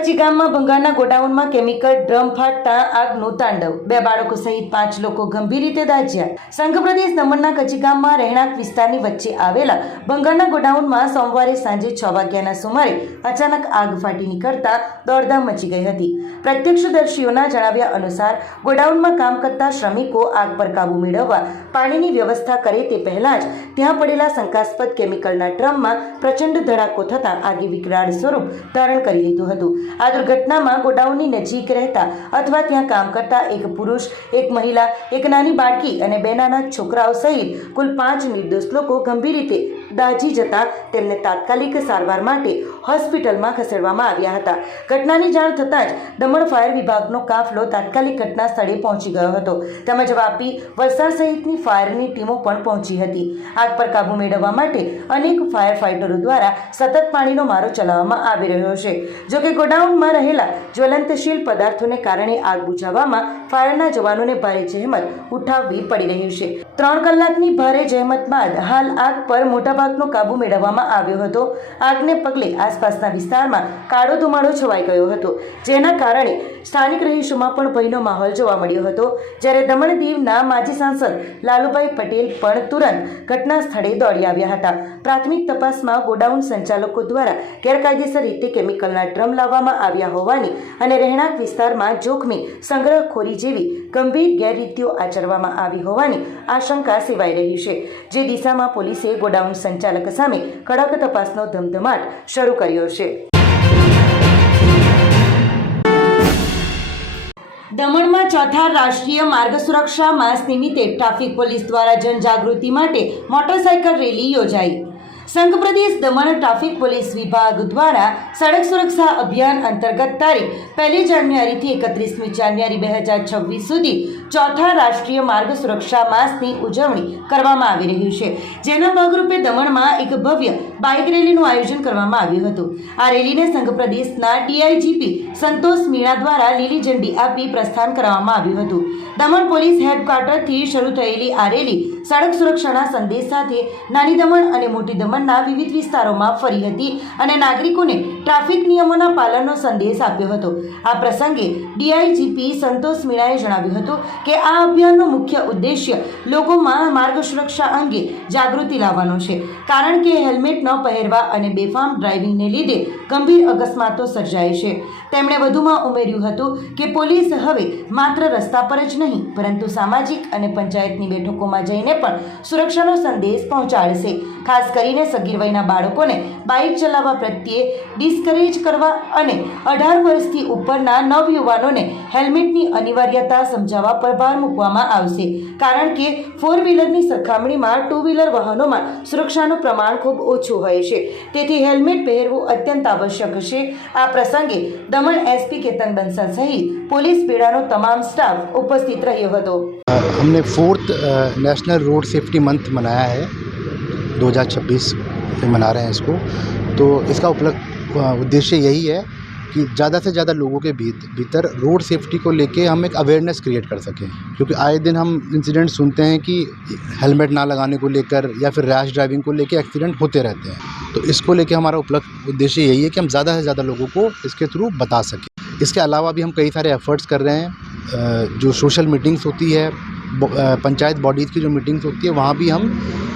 કચ્છી ગામમાં ભંગારના ગોડાઉનમાં chemical drum ફાટતા આગનું તાંડવ, 2 બાળકો સહિત 5 લોકો ગંભીર રીતે દાઝ્યા। સંઘ પ્રદેશ દમણના કચ્છી ગામમાં રહેણાંક વિસ્તારની વચ્ચે આવેલા ભંગારના ગોડાઉનમાં સોમવારે સાંજે 6 વાગ્યાના સુમારે અચાનક આગ ફાટી નીકળતા દોડધામ મચી ગઈ હતી। પ્રત્યક્ષદર્શીઓના જણાવ્યા અનુસાર ગોડાઉનમાં કામ કરતા શ્રમિકો આગ પર કાબુ મેળવવા પાણીની વ્યવસ્થા કરે તે પહેલા જ ત્યાં પડેલા શંકાસ્પદ કેમિકલના ડ્રમમાં પ્રચંડ ધડાકો થતાં આગે વિકરાળ સ્વરૂપ ધારણ કરી લીધું હતું। આ દુર્ઘટનામાં ગોડાઉનની નજીક રહેતા અથવા ત્યાં કામ કરતા એક પુરુષ, એક મહિલા, એક નાની બાળકી અને 2 નાના છોકરાઓ સહિત કુલ 5 નિર્દોષ લોકો ગંભીર રીતે દાઝી જતા તેમને તાત્કાલિક સારવાર માટે હોસ્પિટલમાં ખસેડવામાં આવ્યા હતા। ઘટનાની જાણ થતાં જ દમણ ફાયર વિભાગનો કાફલો તાત્કાલિક ઘટના સ્થળે પહોંચી ગયો હતો તેમજ વાપી, વલસાડ સહિતની ફાયરની ટીમો પણ પહોંચી હતી। આગ પર કાબુ મેળવવા માટે અનેક ફાયર ફાઇટરો દ્વારા સતત પાણીનો મારો ચલાવવામાં આવી રહ્યો છે। જોકે ગોડાઉનમાં રહેલા જ્વલંતશીલ પદાર્થોને કારણે આગ બુઝાવવામાં ફાયરના જવાનોને ભારે જહેમત ઉઠાવવી પડી રહી છે। 3 કલાકની ભારે જહેમત બાદ હાલ આગ પર મોટાભાગનો કાબુ મેળવવામાં આવ્યો હતો। આગને પગલે આસપાસના વિસ્તારમાં કાળો ધુમાડો છવાઈ ગયો હતો, જેના કારણે સ્થાનિક રહીશોમાં પણ ભયનો માહોલ જોવા મળ્યો હતો। જ્યારે દમણ દીવના માજી સાંસદ લાલુભાઈ પટેલ પણ તુરંત ઘટના સ્થળે દોડી આવ્યા હતા। પ્રાથમિક તપાસમાં ગોડાઉન સંચાલકો દ્વારા ગેરકાયદેસર રીતે કેમિકલના ડ્રમ લાવવામાં આવ્યા હોવાની અને રહેણાંક વિસ્તારમાં જોખમી સંગ્રહખોરી જેવી ગંભીર ગેરરીતિઓ આચરવામાં આવી હોવાની આશંકા સેવાઈ રહી છે, જે દિશામાં પોલીસે ગોડાઉન સંચાલક સામે કડક તપાસનો ધમધમાટ શરૂ કર્યો છે। દમણમાં 4થા રાષ્ટ્રીય માર્ગ સુરક્ષા માસ નિમિત્તે ટ્રાફિક પોલીસ દ્વારા જનજાગૃતિ માટે મોટરસાઇકલ રેલી યોજાઈ। સંઘ પ્રદેશ દમણ ટ્રાફિક પોલીસ વિભાગ દ્વારા સડક સુરક્ષા અભિયાન અંતર્ગત તારીખ 1 જાન્યુઆરીથી 31 જાન્યુઆરી 2026 સુધી 4થા રાષ્ટ્રીય માર્ગ સુરક્ષા માસની ઉજવણી કરવામાં આવી રહી છે, જેના ભાગરૂપે દમણમાં એક ભવ્ય બાઇક રેલીનું આયોજન કરવામાં આવ્યું હતું। આ રેલીને સંઘ પ્રદેશના ડીઆઈજીપી સંતોષ મીણા દ્વારા લીલી ઝંડી આપી પ્રસ્થાન કરવામાં આવ્યું હતું। દમણ પોલીસ હેડક્વાર્ટરથી શરૂ થયેલી આ રેલી સડક સુરક્ષાના સંદેશ સાથે નાની દમણ અને મોટી દમણના વિવિધ વિસ્તારોમાં ફરી હતી અને નાગરિકોને ટ્રાફિક નિયમોના પાલનનો સંદેશ આપ્યો હતો। આ પ્રસંગે ડીઆઈજીપી સંતોષ મીણાએ જણાવ્યું હતું કે આ અભિયાનનો મુખ્ય ઉદ્દેશ્ય લોકોમાં માર્ગ સુરક્ષા અંગે જાગૃતિ લાવવાનો છે, કારણ કે હેલ્મેટ ન પહેરવા અને બેફામ ડ્રાઇવિંગને લીધે ગંભીર અકસ્માતો સર્જાય છે। તેમણે વધુમાં ઉમેર્યું હતું કે પોલીસ હવે માત્ર રસ્તા પર જ નહીં પરંતુ સામાજિક અને પંચાયતની બેઠકોમાં જઈને પણ સુરક્ષાનો સંદેશ પહોંચાડશે। ખાસ કરીને સગીર વયના બાળકોને બાઇક ચલાવવા પ્રત્યે ડિસ્કરેજ કરવા અને 18 વર્ષથી ઉપરના નવયુવાનોને હેલ્મેટની અનિવાર્યતા સમજાવવા પર ભાર મૂકવામાં આવશે, કારણ કે 4 વ્હીલરની સરખામણીમાં 2 વ્હીલર વાહનોમાં સુરક્ષાનું પ્રમાણ ખૂબ ઓછું હોય છે, તેથી હેલ્મેટ પહેરવું અત્યંત આવશ્યક છે। આ પ્રસંગે દમણ એસપી કેતન બંसल સહિત પોલીસ બેડાનો તમામ સ્ટાફ ઉપસ્થિત રહ્યો હતો। हमने 4th national road safety month मनाया है, 2026 में मना रहे हैं इसको। तो इसका उद्देश्य यही है कि ज़्यादा से ज़्यादा लोगों के भीतर रोड सेफ्टी को लेके हम एक अवेयरनेस क्रिएट कर सकें, क्योंकि आए दिन हम इंसिडेंट सुनते हैं कि हेलमेट ना लगाने को लेकर या फिर रैश ड्राइविंग को लेके एक्सीडेंट होते रहते हैं। तो इसको लेके हमारा उद्देश्य यही है कि हम ज़्यादा से ज़्यादा लोगों को इसके थ्रू बता सकें। इसके अलावा भी हम कई सारे एफर्ट्स कर रहे हैं। जो सोशल मीटिंग्स होती है, पंचायत बॉडीज़ की जो मीटिंग्स होती है, वहाँ भी हम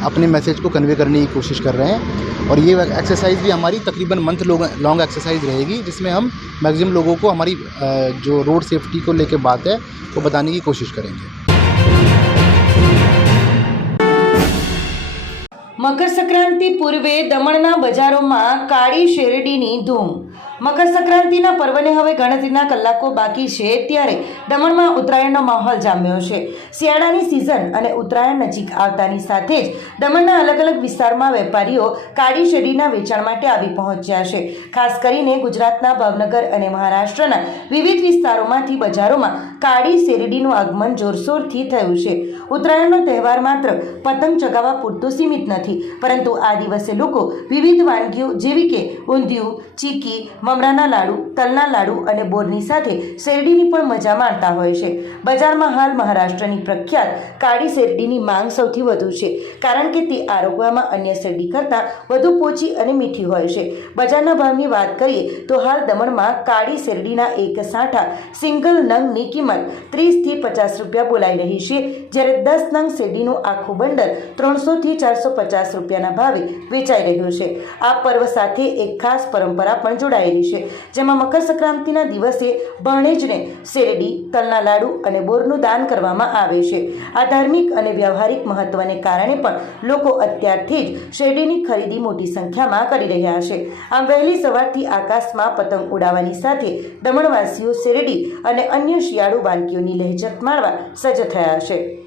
अपने मैसेज को कन्वे करने की कोशिश कर रहे हैं। और ये एक्सरसाइज भी हमारी तकरीबन मंथ लॉन्ग एक्सरसाइज रहेगी, जिसमें हम मैक्सिमम लोगों को हमारी जो रोड सेफ्टी को लेके बात है वो बताने की कोशिश करेंगे। મકર સંક્રાંતિ પૂર્વે દમણના બજારોમાં કાળી શેરડીની ધૂમ। મકર સંક્રાંતિના પર્વને હવે ગણતરીના કલાકો બાકી છે, ત્યારે દમણમાં ઉત્તરાયણનો માહોલ જામ્યો છે। શિયાળાની સિઝન અને ઉત્તરાયણ નજીક આવતાની સાથે જ દમણના અલગ અલગ વિસ્તારમાં વેપારીઓ કાળી શેરડીના વેચાણ માટે આવી પહોંચ્યા છે। ખાસ કરીને ગુજરાતના ભાવનગર અને મહારાષ્ટ્રના વિવિધ વિસ્તારોમાંથી બજારોમાં કાળી શેરડીનું આગમન જોરશોરથી થયું છે। ઉત્તરાયણનો તહેવાર માત્ર પતંગ ચગાવવા પૂરતો સીમિત નથી, પરંતુ આ દિવસે લોકો વિવિધ વાનગીઓ જેવી કે ઊંધિયું, ચીકી, મમરાના લાડુ, તલના લાડુ અને બોરની સાથે શેરડીની પણ મજા માણતા હોય છે. બજારમાં હાલ મહારાષ્ટ્રની પ્રખ્યાત કાળી શેરડીની માંગ સૌથી વધુ છે, કારણ કે તે આરોગવામાં અન્ય શેરડી કરતાં વધુ પોચી અને મીઠી હોય છે. બજારના ભાવની વાત કરીએ તો હાલ દમણમાં કાળી શેરડીના એક સાંઠા સિંગલ નંગની કિંમત 30 થી 50 રૂપિયા બોલાઈ રહી છે, જ્યારે 10 નંગ શેરડીનું આખું બંડલ 300 થી 450 રૂપિયાના ભાવે વેચાઈ રહ્યું છે. આ પર્વ સાથે એક ખાસ પરંપરા પણ જોડાયેલી છે, જેમાં મકર સંક્રાંતિના દિવસે ભાણેજને શેરડી, તલના લાડુ અને બોરનું દાન કરવામાં આવે છે. આ ધાર્મિક અને વ્યવહારિક મહત્વને કારણે પણ લોકો અત્યારથી જ શેરડીની ખરીદી મોટી સંખ્યામાં કરી રહ્યા છે. આમ વહેલી સવારથી આકાશમાં પતંગ ઉડાવવાની સાથે દમણવાસીઓ શેરડી અને અન્ય શિયાળુ વાનગીઓની લહેજત માણવા સજ્જ થયા છે.